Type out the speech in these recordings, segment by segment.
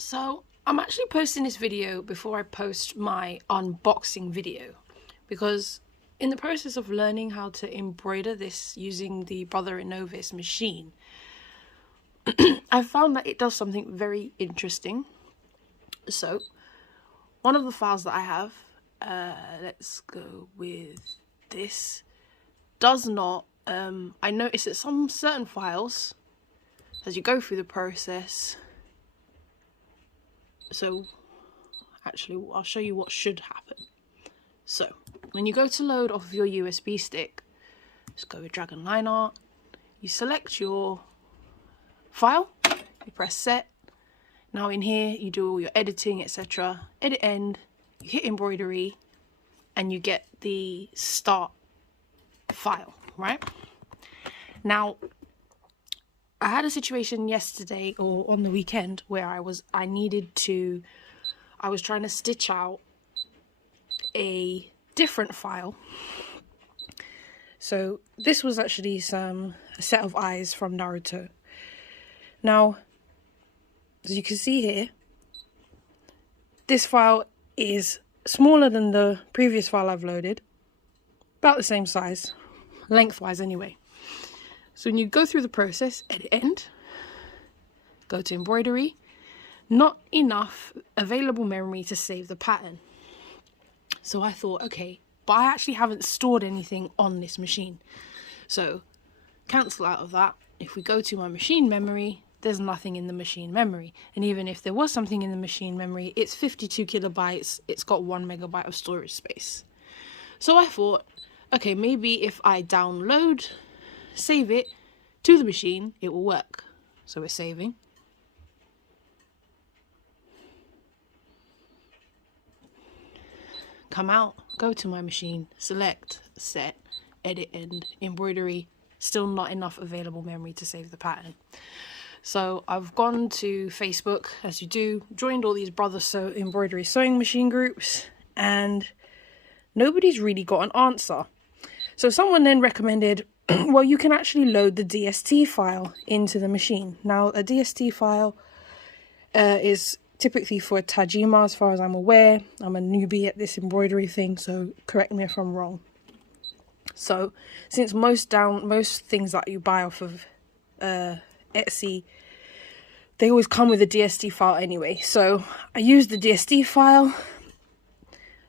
So I'm actually posting this video before I post my unboxing video, because in the process of learning how to embroider this using the Brother Inovis machine, I found that it does something very interesting. So one of the files that I have, let's go with this, does not, I noticed that some certain files, as you go through the process, so actually I'll show you what should happen. So when you go to load off of your USB stick, just go with Dragon Line Art, you select your file, you press set. Now in here you do all your editing, etc. Edit end, you hit embroidery, and you get the start file, right? Now I had a situation yesterday or on the weekend where I was trying to stitch out a different file. So this was actually a set of eyes from Naruto. Now, as you can see here, this file is smaller than the previous file I've loaded, about the same size, lengthwise anyway. So when you go through the process, edit end, go to embroidery, not enough available memory to save the pattern. So I thought, okay, but I actually haven't stored anything on this machine. So cancel out of that. If we go to my machine memory, there's nothing in the machine memory. And even if there was something in the machine memory, it's 52 kilobytes. It's got 1 megabyte of storage space. So I thought, okay, maybe if I download, save it to the machine, it will work. So we're saving. Come out, go to my machine, select, set, edit end, embroidery, still not enough available memory to save the pattern. So I've gone to Facebook, as you do, joined all these Brother Embroidery sewing machine groups, and nobody's really got an answer. So someone then recommended, well, you can actually load the DST file into the machine. Now, a DST file is typically for Tajima, as far as I'm aware. I'm a newbie at this embroidery thing, so correct me if I'm wrong. So, since most things that you buy off of Etsy, they always come with a DST file anyway. So, I used the DST file,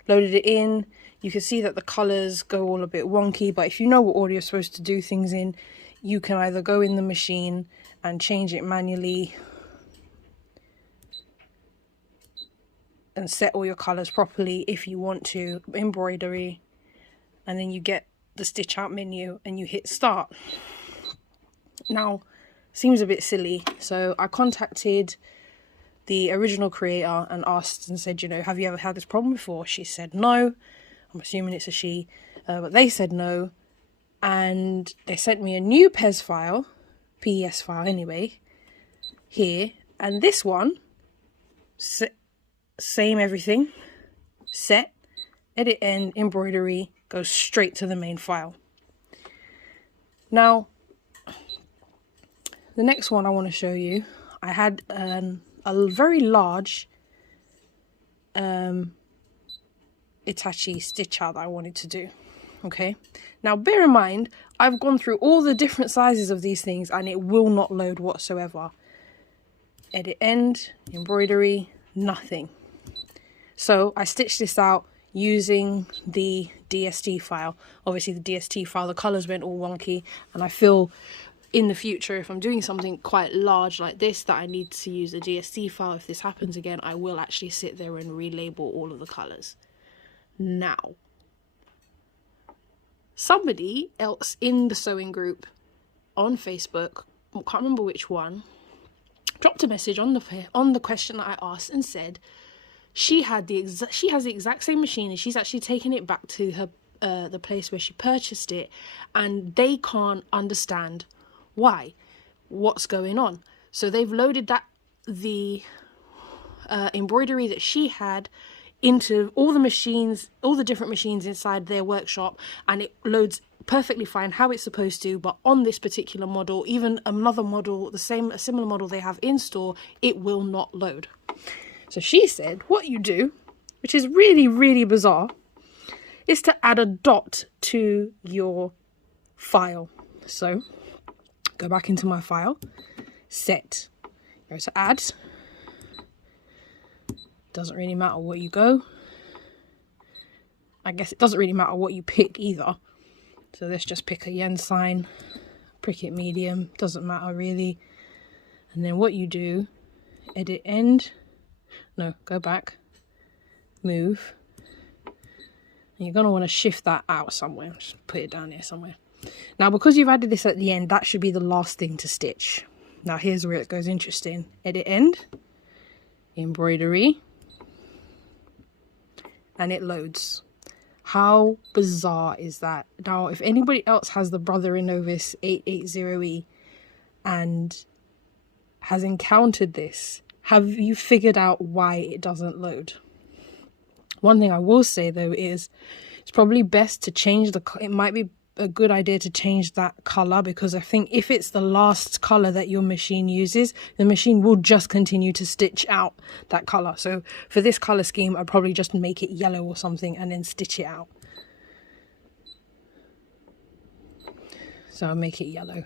loaded it in. You can see that the colours go all a bit wonky, but if you know what order you're supposed to do things in, you can either go in the machine and change it manually and set all your colours properly if you want to, embroidery, and then you get the stitch out menu and you hit start. Now, seems a bit silly, so I contacted the original creator and asked and said, you know, have you ever had this problem before? She said no. I'm assuming it's a she, but they said no, and they sent me a new PES file, PES file anyway, here, and this one, same everything, set, edit end, embroidery, goes straight to the main file. Now, the next one I want to show you, I had a very large Itachi stitch out that I wanted to do. Okay, now bear in mind, I've gone through all the different sizes of these things and it will not load whatsoever. Edit end, embroidery, nothing. So I stitched this out using the DST file. Obviously the DST file, the colours went all wonky, and I feel in the future, if I'm doing something quite large like this, that I need to use the DST file. If this happens again, I will actually sit there and relabel all of the colours. Now, somebody else in the sewing group on Facebook, I can't remember which one, dropped a message on the question that I asked and said she has the exact same machine and she's actually taken it back to her the place where she purchased it, and they can't understand what's going on. So they've loaded the embroidery that she had into all the machines, all the different machines inside their workshop, and it loads perfectly fine how it's supposed to. But on this particular model, even another model, a similar model they have in store, it will not load. So she said what you do, which is really, really bizarre, is to add a dot to your file. So go back into my file, set, go to add. Doesn't really matter what you go. I guess it doesn't really matter what you pick either. So let's just pick a yen sign, Cricut medium, doesn't matter really. And then what you do, edit end, no, go back, move. And you're going to want to shift that out somewhere. Just put it down here somewhere. Now, because you've added this at the end, that should be the last thing to stitch. Now, here's where it goes interesting. Edit end, embroidery, and it loads. How bizarre is that? Now, if anybody else has the Brother Innovis 880E and has encountered this, have you figured out why it doesn't load? One thing I will say though is it's probably best to change it might be a good idea to change that color, because I think if it's the last color that your machine uses, the machine will just continue to stitch out that color. So for this color scheme, I'd probably just make it yellow or something and then stitch it out. So I'll make it yellow.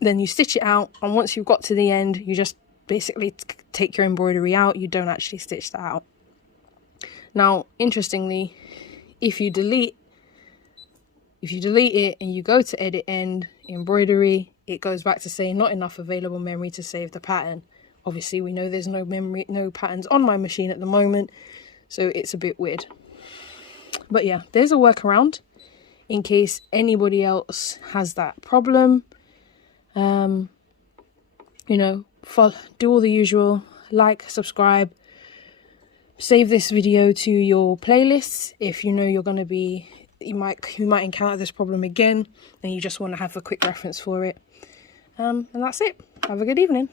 Then you stitch it out, and once you've got to the end, you just basically take your embroidery out. You don't actually stitch that out. Now, interestingly, if you delete it and you go to edit end, embroidery, it goes back to saying not enough available memory to save the pattern. Obviously, we know there's no patterns on my machine at the moment, so it's a bit weird. But yeah, there's a workaround in case anybody else has that problem. You know, do all the usual, like, subscribe, save this video to your playlists if you know you're going to be, you might encounter this problem again and you just want to have a quick reference for it. And that's it. Have a good evening.